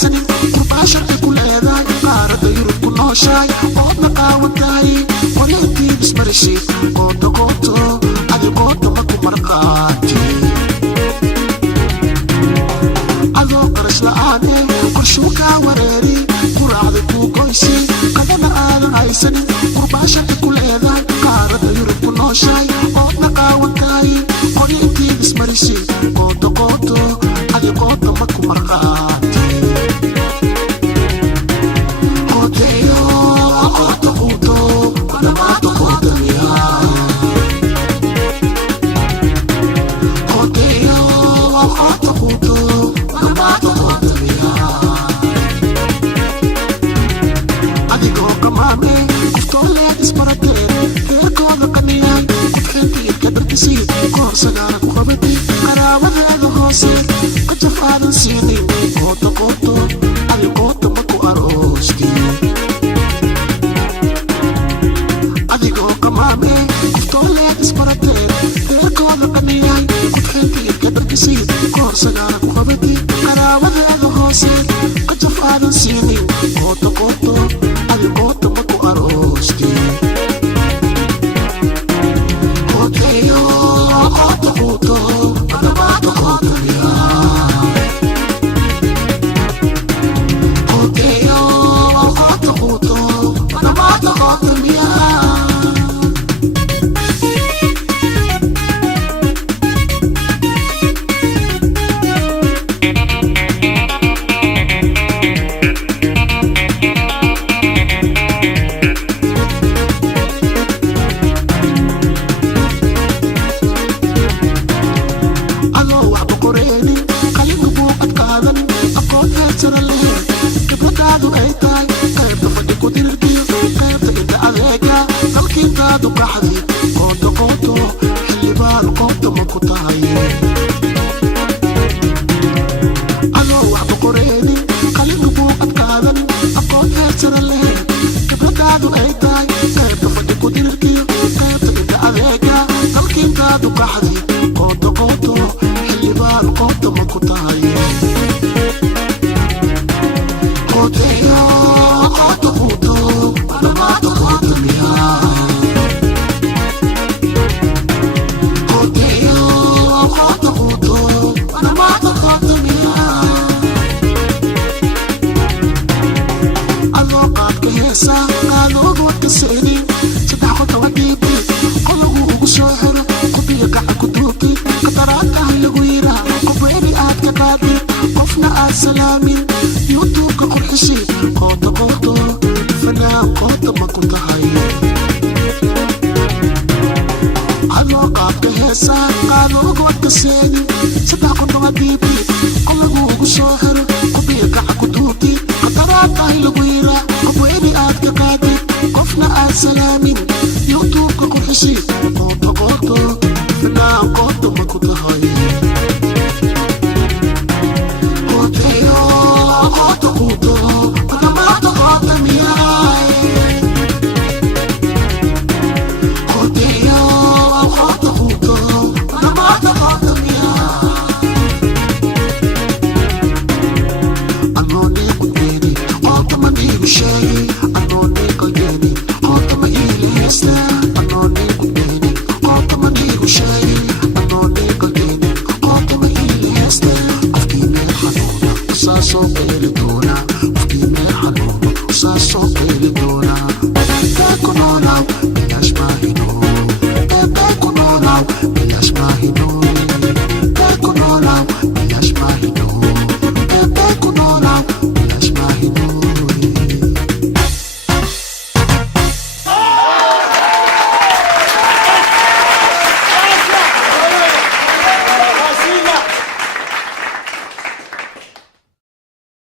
haysanin qurbaa sharci ku leedahay qaarada yurub ku nooshahay oodna qaawan tahay qoleyntii ismarishi qooto qooto adi qooto ma ku marqaati adoo qarash la'aane qorshuu kaa wareeri quraacda kuu goysi qadana aadan haysanin qurbaa sharci ku leedahay qaarada yurub ku nooshahay oodna qaawan tahay qoleyntii ismarishi qooto qooto adi qooto ma ku marqaati qooteyo qooto quuto qadamaata qootamiya qooteyo qooto quuto qadamaata qootamiya adigoo qamaame kuftooleed isbarateen reerkooda qaniyaay kudxintiirka dharkisii koorsagaana ku qabatay qaraabadaada hoose qajaf aadan siinin qooto qooto adi qooto ma ku aroosti adigoo qamaame kuftooleed isbarateen reerkooda qaniyaay kudxintiirka dharkisii koorsagaana ku qabatay qaraabadaada hoose qajaf aadan siinin qooto qooto adi qooto ma ku aroosti qooteyo qooto quuto qadamaata qootamiya qooteyo qooto quuto qadamaata qootamiya adoo waxba qoreynin qalinka buuqad qaadanin aqoon heersana lahayn khibradaadu ay tahay qaybta fadhi ku dirirkiyo qaybta inta adeega dalkiintaadu qaxdi qooto qooto xildhibaan qoobta ma ku tahay adoo waxba qoreynin qalinka buuqad qaadanin aqoon heersana lahayn khibradaadu ay tahay qaybta fadhi ku dirirkiyo qaybta inta adeega dalkiintaadu qaxdi qooto qooto xildhibaan qoobta ma ku tahay qooteyo qooto quuto qadamaata qootamiya qooteyo qooto quuto qadamaata qootamiya adoo qaadka heesa qaadooga wadka seedin saddex qota wadhiibi qolagu ugu soo xiro qubiga gacan ku duubti qataraad ah lagu yiraa qofweeni aad ka qaadi qofna aad salaamin youtubeka qurxisi qooto qooto fanaan qoota ma ku tahay adoo qaabka heesa qaadooga wadka seedin saddex qota wadhiibi qolagu ugu soo xiro qubiga gacan ku duubti qataraad ah lagu yiraa qofweeni aad ka qaadi qofna aad salaamin youtubeka qurxisi qooto qooto fanaan qoota ma ku tahay qooteyo qooto quuto qadamaata qootamiya qooteyo qooto quuto qadamaata qootamiya anoo niiqudbeeni qoota ma niigu sheegi anoo niiqageeni qoota ma iila heesta anoo niiqudbeeni qoota ma niigu sheegi anoo niiqageeni qoota ma iila heesta qofkii meel xanuuna usaasoo beeli doona qofkii